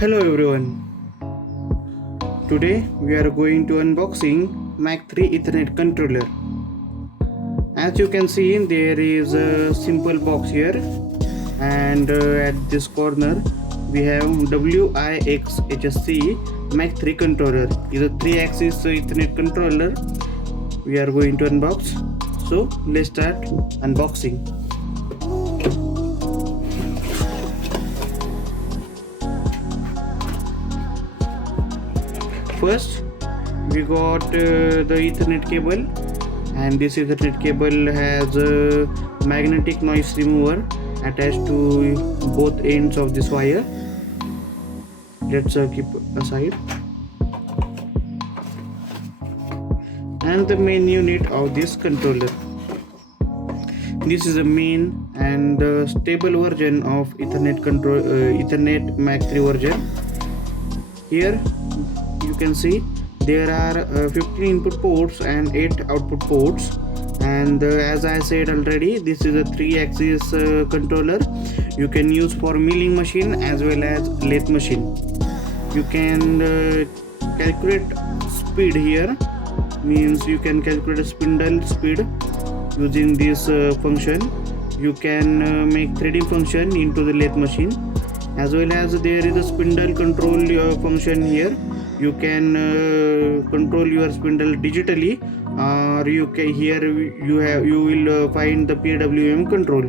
Hello everyone. Today we are going to unboxing Mach3 Ethernet controller. As you can see, there is a simple box here, and at this corner we have XHC Mach3 controller. It's a 3-axis Ethernet controller. We are going to unbox. So let's start unboxing. First, we got the Ethernet cable, and this Ethernet cable has a magnetic noise remover attached to both ends of this wire. Let's keep aside. And the main unit of this controller. This is a main and stable version of Ethernet Ethernet Mach3 version. Here you can see there are 15 input ports and 8 output ports, and as I said already, this is a 3-axis controller. You can use for milling machine as well as lathe machine. You can calculate speed here, means you can calculate spindle speed using this function. You can make threading function into the lathe machine, as well as there is a spindle control function here. You can control your spindle digitally, or you can here you will find the PWM control.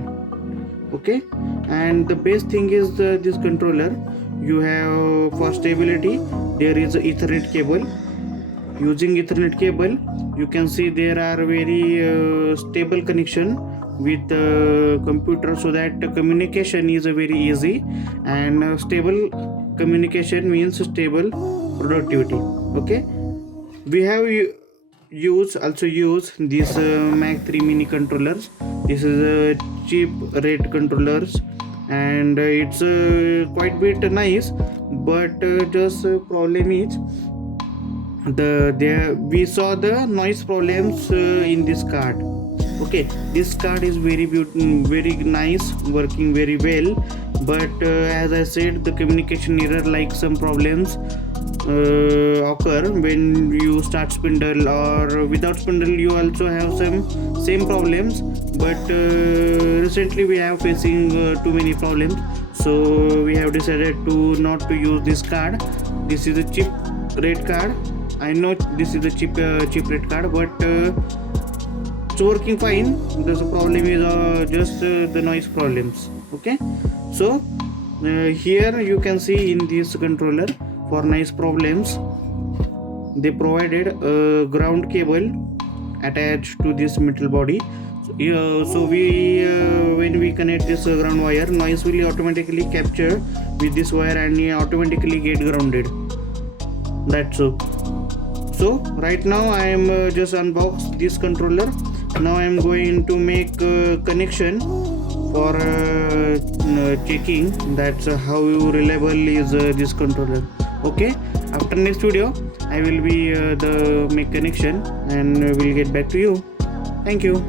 Okay, and the best thing is this controller. You have for stability there is a Ethernet cable. Using Ethernet cable, you can see there are very stable connection with the computer, so that communication is very easy, and stable communication means stable productivity. Okay, we have also use this Mach3 mini controllers. This is a cheap rate controllers, and it's quite bit nice, but just problem is we saw the noise problems in this card. Okay, this card is very nice, working very well, but as I said, the communication error, like some problems occur when you start spindle, or without spindle you also have some same problems, but recently we have facing too many problems, so we have decided to not to use this card. This is a cheap rate card. I know this is a cheap rate card, but it's working fine. The problem is just the noise problems. Okay, so here you can see in this controller, for noise problems they provided a ground cable attached to this metal body. So we when we connect this ground wire, noise will automatically capture with this wire and automatically get grounded. That's so right now I am just unboxed this controller. Now I am going to make connection for checking that's how reliable is this controller. Okay, after next video I will be make connection and will get back to you. Thank you.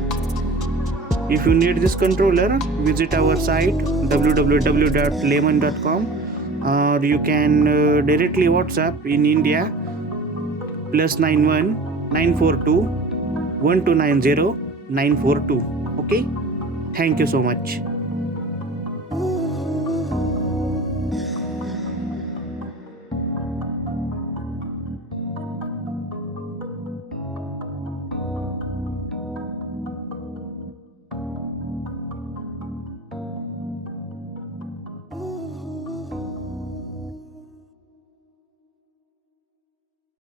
If you need this controller, visit our site www.leymonn.com, or you can directly WhatsApp in India +91 942 1290 942. Okay, thank you so much.